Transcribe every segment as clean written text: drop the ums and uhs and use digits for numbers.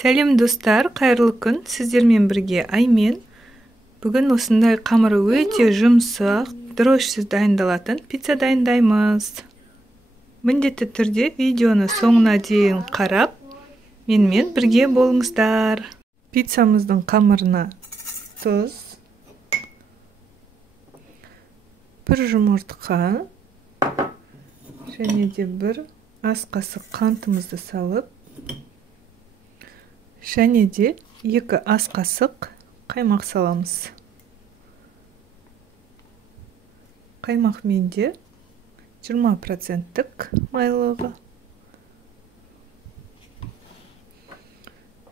Сәлем достар, қайырлы күн. Сіздермен бірге Аймен. Бүгін осындай қамыры өте жұмсақ, дрожжсыз дайындалатын пицца дайындаймыз. Міндетті түрде видеоны соңына дейін қарап, менімен бірге болыңыздар. Пиццамыздың қамырына тұз, бір жұмыртқа және де бір ас қасық қантымызды салып, және де 2 ас қасық қаймақ саламыз. Қаймақ менде 20% майлығы.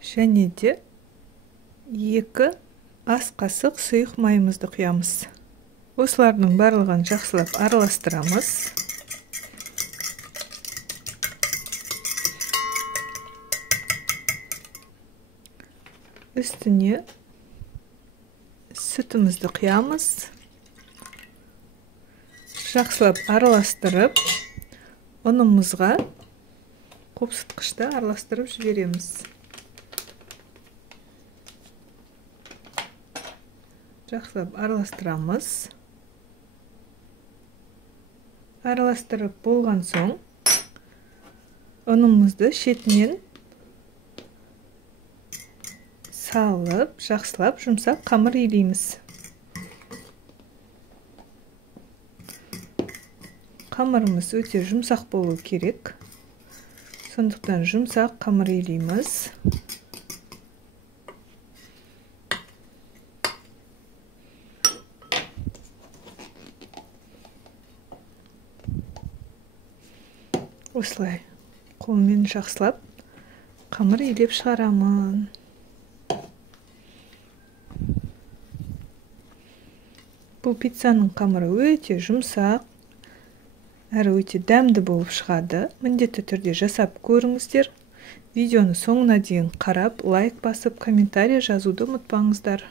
Және де 2 ас қасық сұйық майымызды құямыз. Осылардың барлығын жақсылап араластырамыз. Үстіне сүтімізді құямыз. Жақсылап араластырып, ұнымызға қопсытқышты араластырып жібереміз. Жақсылап араластырамыз. Араластырып болған соң, ұнымызды шетінен салып, жақсылап жұмсақ қамыр илейміз. Қамырымыз өте жұмсақ болу керек. Сондықтан жұмсақ қамыр илейміз. Осылай қолмен жақсылап қамыр илеп шығарамын. Бұл пиццаның қамыры өте жұмсақ, әрі өте дәмді болып шығады. Міндетті түрде жасап көріңіздер. Видеоны соңына дейін қарап, лайк басып, комментарий жазуды ұмытпаңыздар.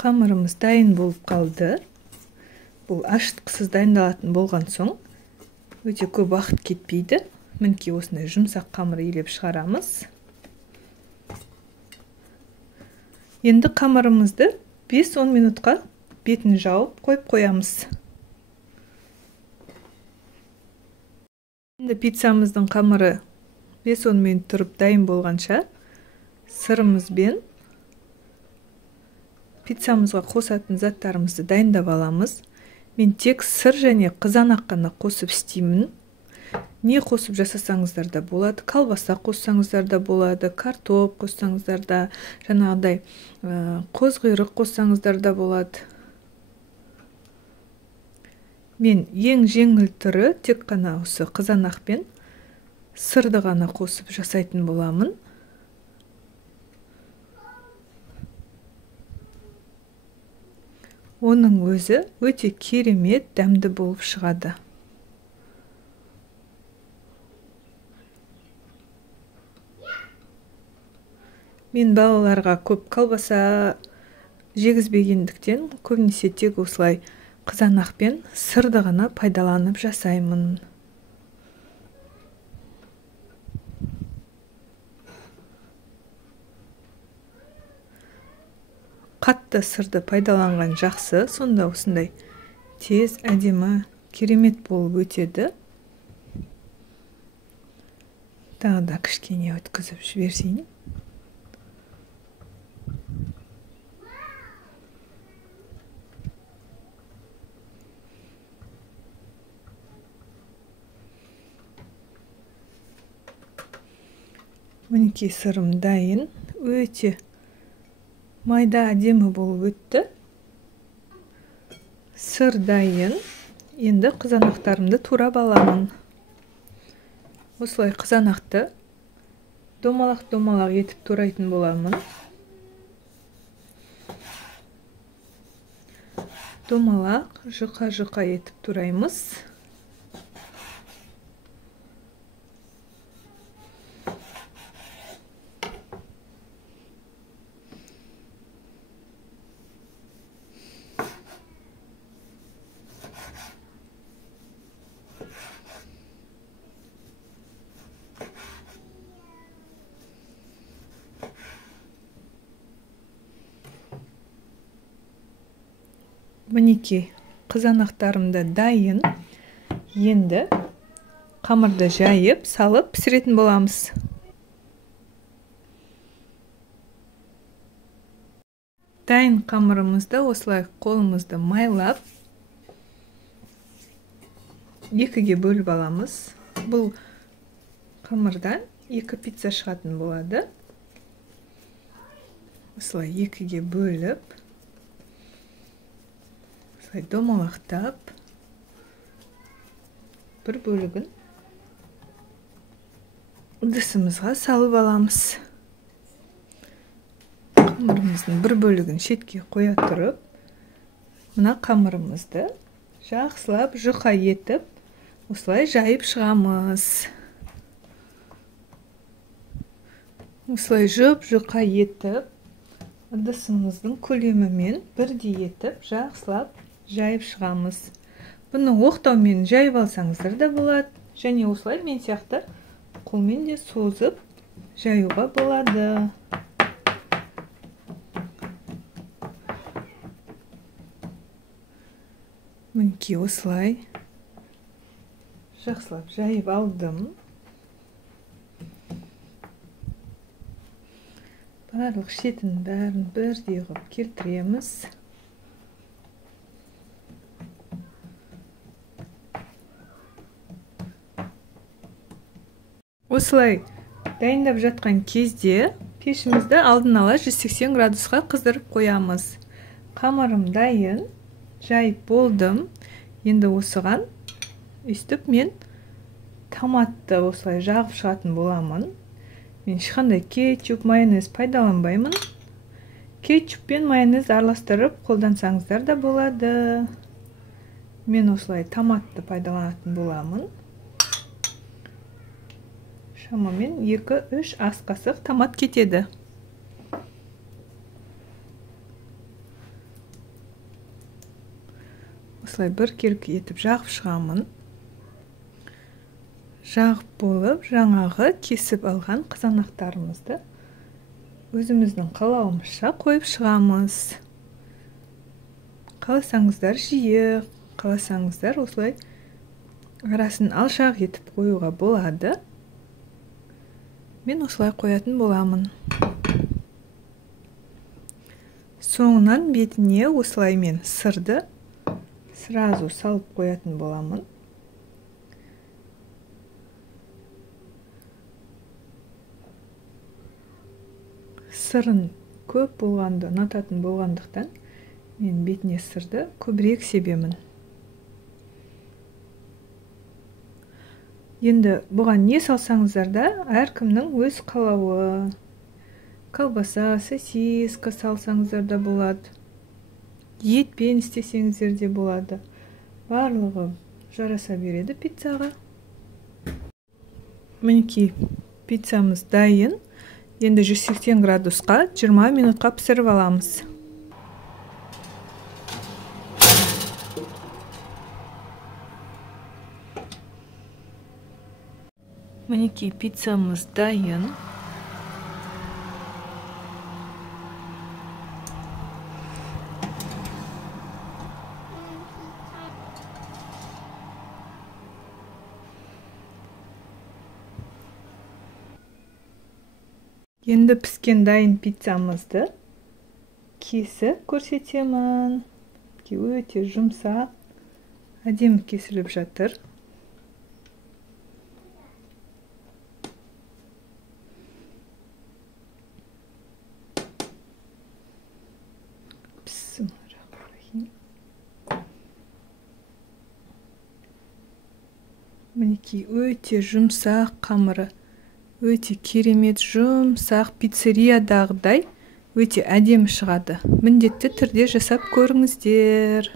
Қамырымыз дайын болып қалды. Бұл ашытқысыз дайындалатын болған соң, өте көп уақыт кетпейді. Мінекей осындай жұмсақ қамыр илеп шығарамыз. Енді қамырымызды 5-10 минутқа бетін жауып қойып қоямыз. Енді пиццамыздың қамыры 5-10 минут тұрып дайын болғанша, сырымызбен пиццамызға қосатын заттарымызды дайындап аламыз. Мен тек сыр және қызанақ қана қосып істеймін. Не қосып жасасаңыздар да болады, колбаса қоссаңыздар да болады, картоп қоссаңыздар да, жаңағыдай қозқұйрық қоссаңыздар да болады. Мен ең жеңіл түрі тек қана осы қызанақ пен сырды ғана қосып жасайтын боламын. Оның өзі өте керемет дәмді болып шығады. Мен балаларға көп колбаса жегізбегендіктен, көбінесе тек осылай қызанақ пен сырды ғана пайдаланып жасаймын. Қатты сырды пайдаланған жақсы, сонда осындай тез, әдемі, керемет болып өтеді. Тағы да кішкене өткізіп жіберсейін. Мінекей сырым дайын, өте майда әдемі болып өтті. Сыр дайын. Енді қызанақтарымды турап аламын. Осылай қызанақты домалақ-домалақ етіп турайтын боламын. Домалақ, жұқа-жұқа етіп тураймыз. Мінекей, қызанақтарым да дайын. Енді қамырды жайып, салып пісіретін боламыз. Дайын қамырымызды осылай қолымызды майлап, екіге бөліп аламыз. Бұл қамырдан 2 пицца шығатын болады. Осылай екіге бөліп, осылай домалақтап, бір бөлігін ыдысымызға салып аламыз. Қамырымыздың бір бөлігін шетке қоя тұрып, мына қамырымызды жақсылап жұқа етіп, осылай жайып шығамыз. Осылай жұқа етіп, ыдысымыздың көлемімен бірдей етіп, жақсылап жайып шығамыз. Бұны оқтаумен жайып алсаңыздар да болады, және осылай мен сияқты қолмен де созып жаюға болады. Мінекей осылай жақсылап жайып алдым. Барлық шетін бәрін бірдей ғып келтіреміз. Осылай дайындап жатқан кезде пешімізді алдын ала 180 градусқа қыздырып қоямыз. Қамырым дайын, жайып болдым. Енді осыған өстіп мен томатты осылай жағып шығатын боламын. Мен ешқандай кетчуп, майонез пайдаланбаймын. Кетчуп пен майонез араластырып қолдансаңыздар да болады. Мен осылай томатты пайдаланатын боламын. Шамамен 2-3 ас қасық томат кетеді. Осылай бір келкі етіп жағып шығамын. Жағып болып, жаңағы кесіп алған қызанақтарымызды өзіміздің қалауымызша қойып шығамыз. Қаласаңыздар жиі, қаласаңыздар осылай арасын алшақ етіп қоюға болады. Мен осылай қоятын боламын. Соңынан бетіне осылай мен сырды сразу салып қоятын боламын. Сырын көп болғанды ұнататын болғандықтан мен бетіне сырды көбірек себемін. Енді бұған не салсаңыздар да әркімнің өз қалауы. Колбаса, сосиска салсаңыздар да болады. Етпен істесеңіздер де болады. Барлығы жараса береді пиццаға. Мінекей, пиццамыз дайын. Енді 180 градусқа 20 минутқа пісіріп аламыз. Мінекей, пиццамыз дайын. Енді піскен дайын пиццамызды кесіп көрсетемін. Өте жұмсақ, әдемі кесіліп жатыр. Мінекей, өте жұмсақ қамыры. Өте керемет жұмсақ, пиццериядағыдай өте әдемі шығады. Міндетті түрде жасап көріңіздер.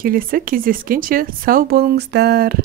Келесі кездескенше сау болыңыздар.